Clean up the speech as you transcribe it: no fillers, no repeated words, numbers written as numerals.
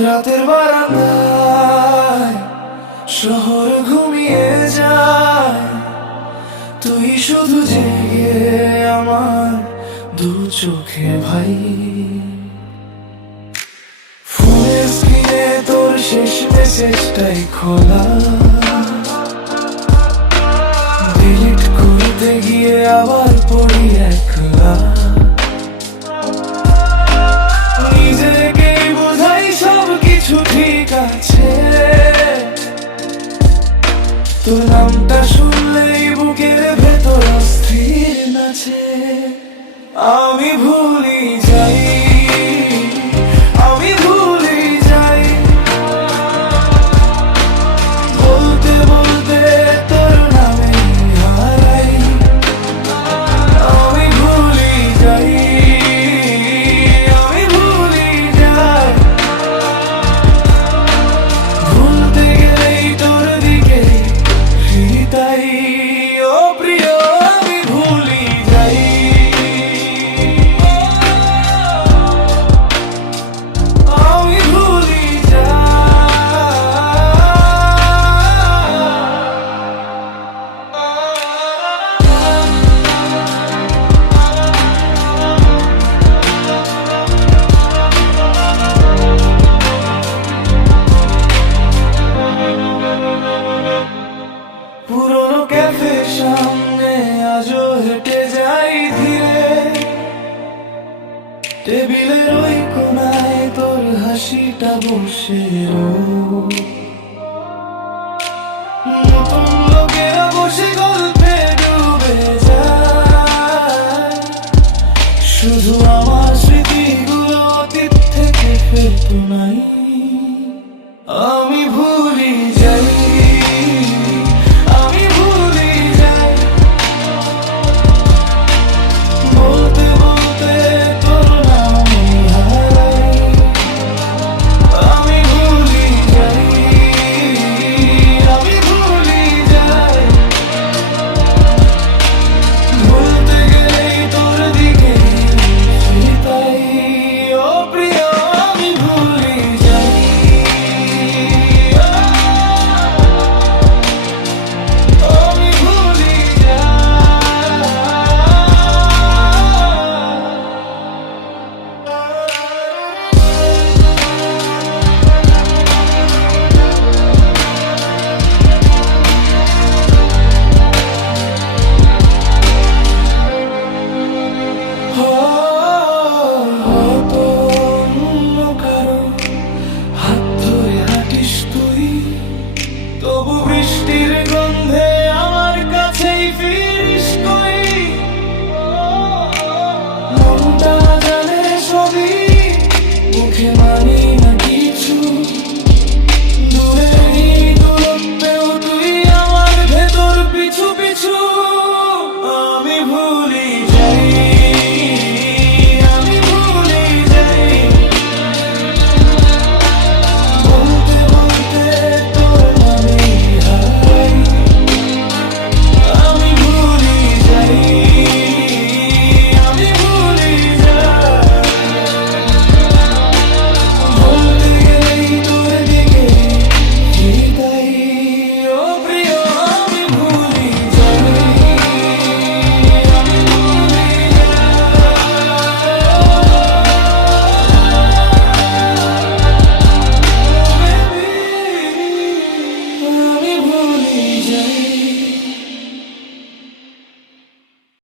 রাতের বারান্দায় শহর ঘুমিয়ে যায়, তুই শুধু জেগে আমার দু চোখে ভাই। ফোনের স্ক্রিনে তোর শেষ মেসেজটাই খোলা, ডিলিট করতে গিয়ে আবার পড়ি একলা। নিজেকেই বোঝাই সব কিছু ঠিক আছে, তোর নামটা শুনলেই বুকের ভেতর অস্থির নাচে। আমি ভুলি যাই, আমি ভুলি যাই, বলতে বলতে তোর নামে হারাই। আমি ভুলি যাই, আমি ভুলি যাই, ভুলতে গেলেই তোর দিকে ফিরিতাই। ও প্রিয় আমি ভুলি যাই, আমি ভুলি যাই। পুরোনো ক্যাফের সামনে আজও হেঁটে যাই ধীরে, টেবিলের ওই কোনায় তোর হাসিটা বসে রয়। নতুন লোকেরা বসে গল্পে ডুবে যায়, শুধু আমার স্মৃতিগুলো অতীত থেকে ফেরতো নাই। আমি ভুলি যাই, আমি ভুলি যাই, বলতে বলতে তোর নামে হারাই। আমি ভুলি যাই, আমি ভুলি যাই, বলতে গেলেই তোর দিকে ফিরিতাই। ও প্রিয় আমি ভুলি যাই, আমি ভুলি যাই। হয়তো অন্য কারো হাত ধরে হাঁটিস তুই, তবু বৃষ্টির গন্ধে আমার কাছেই ফিরিস কই। মনটা জানে সবই, মুখে মানি না কিছু, দূরের এই দূরত্বেও তুই আমার ভেতর পিছু পিছু। আমি ভুলি যাই, আমি ভুলি যাই, বলতে বলতে তোর নামে হারাই। আমি ভুলি যাই, আমি ভুলি যাই, বলতে গেলেই তোর দিকে ফিরিতাই। ও প্রিয় আমি ভুলি যাই, আমি ভুলি যাই, আমি ভুলি যাই।